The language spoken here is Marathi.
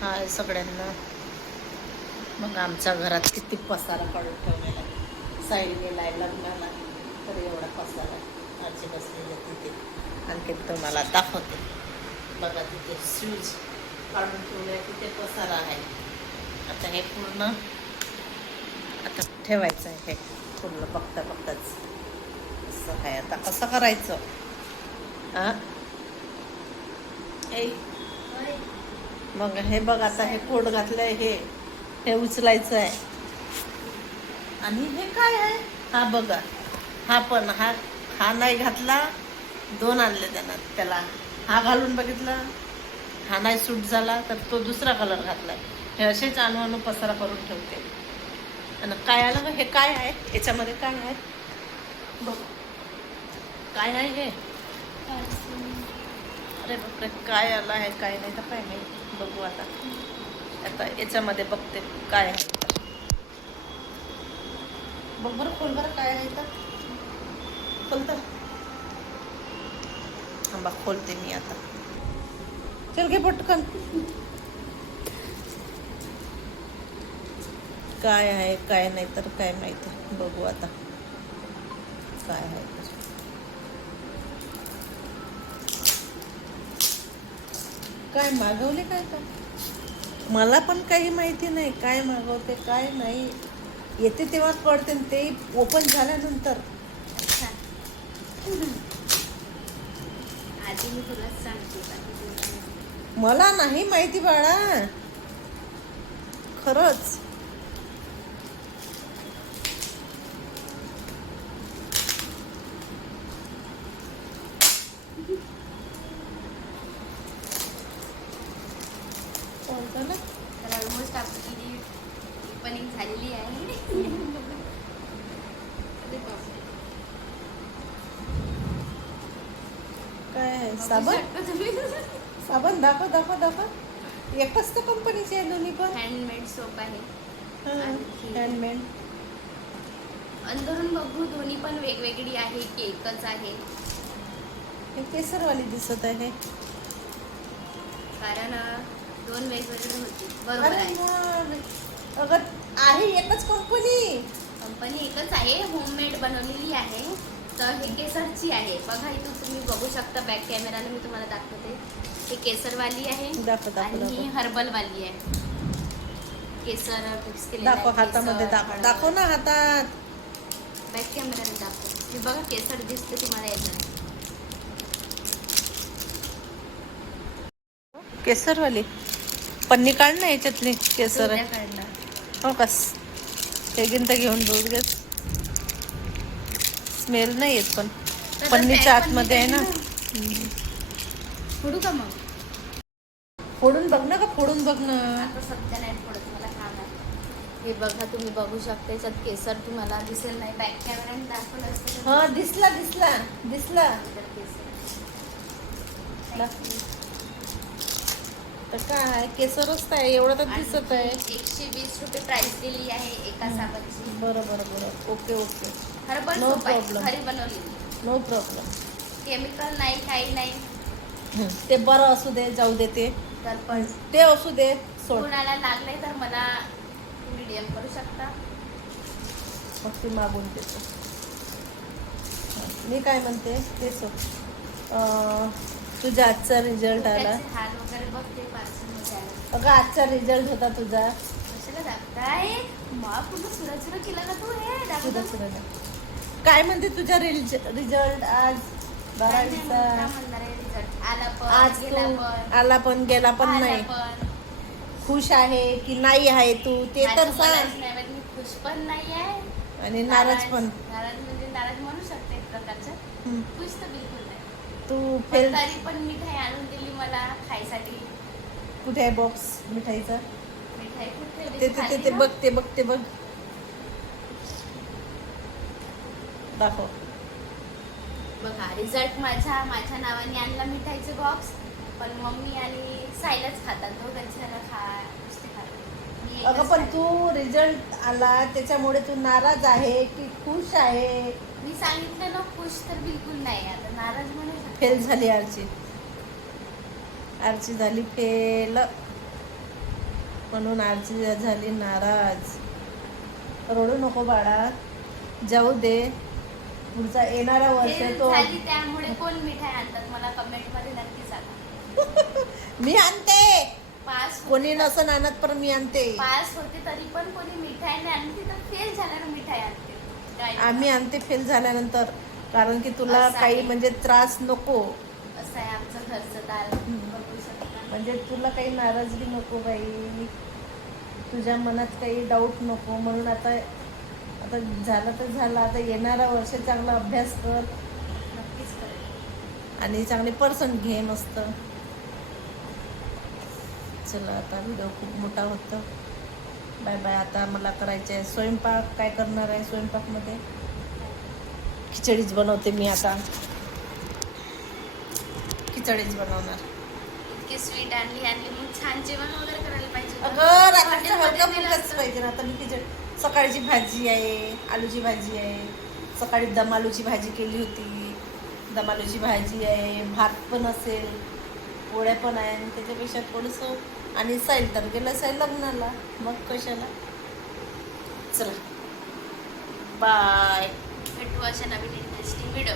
हाय सगळ्यांना. मग आमच्या घरात किती पसारा काढून ठेवलेला आहे. साईल लग्नाला तर एवढा पसारा आजी बसलेली तिथे. आणखी तुम्हाला दाखवते. बघा तिथे शूज काढून ठेवले तिथे पसारा आहे. आता हे पूर्ण आता ठेवायचं आहे. हे पूर्ण बघता बघताच. असं काय आता कसं करायचं? हां ऐ मग हे बघ आता हे कोट घातलंय हे हे उचलायचं आहे आणि हे काय आहे? हा बघा हा पण हा हा नाही घातला दोन आणले त्यानं त्याला. हा घालून बघितला हा नाही सूट झाला तर तो दुसरा कलर घातलाय हे असेच आणू आणू पसारा करून ठेवते. आणि काय आलं गं? हे काय आहे? याच्यामध्ये काय आहे? बघ. काय आहे हे? अरे बापरे काय आलं आहे काय नाही तर काय नाही. बघू आता. आता याच्यामध्ये बघते काय आहे. बघ बरं खोल बरं काय आहे तर खोल तर थांबा खोलते मी आता. चल घे पटकन. काय आहे काय नाही तर काय माहिती. बघू आता. काय आहे तर. काय मागवले काय का मला पण काही माहिती नाही काय मागवते काय नाही. येते तेव्हा कळते आणि ते ओपन झाल्यानंतर. आधी मी तुला सांगते बाकी तुला नाही. मला नाही माहिती बाळा. खरंच कोणतं ना तर ऑलमोस्ट आपली ओपनिंग झालेली आहे. काय साबण? साबण दाखव दाखव दाखव. एकच तर कंपनीचे आहे दोन्ही पण. हँडमेड सोप आहे? हँडमेड अंदरून बघू दोन्ही पण वेगवेगळी आहे की एकच आहे. केसरवाली दिसत आहे. कारण दोन वेगवेगळी होती. बरोबर अरे आहे. मग अगं आहे एकच कंपनी कंपनी एकच आहे होममेड बनवलेली आहे. तर हे केसरची आहे. बघा इथं तुम्ही बघू शकता बॅक कॅमेराने मी तुम्हाला दाखवते. हे केसरवाली आहे दाखव दाखव आणि ही दाखव. हर्बलवाली आहे. केसर मिक्स केलेलं दाखव आहे, हातामध्ये केसर, दाखव. हळद. दाखव ना हातात. बॅक कॅमेराने दाखव. हे बघा केसर दिसते तुम्हाला याच्यात. केसरवाली. पन्नी काढ ना याच्यातली केसर. हो कस हे गिंत घेऊन दूध घेत स्मेल नाही येत पण. तर पन्नीच्या आतमध्ये आहे ना. फोडू का मग? फोडून बघ ना का फोडून बघ ना. सध्या नाही फोडत मला काम आहे हे बघा तुम्ही बघू शकता याच्यात केसर तुम्हाला दिसेल नाही. बॅक कॅमेराने दाखवलं असतं तर हा दिसला दिसला दिसला. तर केसर. तर काय? केसरच आहे एवढं तर दिसत आहे. एकशे वीस रुपये प्राइस दिली आहे एका साबणची. बरं बरं बरं. Okay okay. हर्बल आहे. problem. घरी बनवलेली नो प्रॉब्लेम केमिकल नाही काही नाही. ते बरं असू दे जाऊ दे ते. तर पण ते असू दे कोणाला लागले तर मला मीडियम करू शकता? मग ती मागून देतो. मी काय म्हणते ते सो तुझा आजचा रिझल्ट आला. अगं आजचा रिझल्ट होता तुझा. हे. काय म्हणते तुझा रिझल्ट आज? बारावीचा आला पण आज गेला तू पण. आला पण गेला पण नाही. खुश आहे की नाही आहे तू? ते तर सांग. खुश पण नाही आहे. आणि नाराज पण. नाराज म्हणजे नाराज म्हणू शकते एक प्रकारचं. खुश तर बिलकुल तू फेल तरी पण मिठाई आणून दिली मला खायसाठी. कुठे आहे बॉक्स मिठाईचा? मिठाई ते ती ते ना. बघ ते बघ ते बघ. दाखव. बघा रिझल्ट माझ्या माझ्या नावाने आणला मिठाईचे बॉक्स पण मम्मी आणि सायलाच खातात. दोघांची जण खा नुसते खातात. अगं पण. तू रिझल्ट आला त्याच्यामुळे तू नाराज आहे की खुश आहे? मी सांगितलं ना खुश तर बिलकुल नाही. आता नाराज म्हणू शकते. फेल झाली आरची. आरची झाली फेल. म्हणून आजी झाली नाराज. रडू नको बाळा. जाऊ दे. पुढचा येणारा वर्ष तो झाली त्यामुळे कोण मिठाई आणतात? मला कमेंटमध्ये नक्की सांगा. मी आणते. पास कोणी नसन आणत पण मी आणते. पास होते तरी पण कोणी मिठाई नाही आणते तर फेल झाल्यानं मिठाई आणते. आम्ही आणते फेल झाल्यानंतर कारण की तुला काही. म्हणजे त्रास नको. असं आहे आमचं घरचं दाल बघू शकता. म्हणजे तुला काही नाराजगी नको बाई. तुझ्या मनात काही डाऊट नको. म्हणून आता आता झालं तर झालं. आता येणारा वर्ष चांगला अभ्यास कर. नक्कीच करेल आणि चांगले पर्सेंट घे मस्त. चला आता व्हिडिओ खूप मोठा होतो. Bye bye. आता मला करायचे आहे स्वयंपाक. काय करणार आहे स्वयंपाकमध्ये? खिचडीच बनवते मी आता. खिचडीच बनवणार. इतकी स्वीट आणली आणली मग छान जेवण वगैरे करायला पाहिजे अगं रात्रीचं हलकं फुलकंच खिचडी. सकाळची भाजी आहे आलूची भाजी आहे. सकाळी दम आलूची भाजी केली होती. दम आलूची भाजी आहे. भात पण असेल. पोळ्या पण आहे आणि त्याच्यापेक्षा थोडंसं आणि साईल तर गेलं साईल लग्नाला. मग कशाला? चला. बाय भेटू अशा नवीन इंटरेस्टिंग व्हिडिओ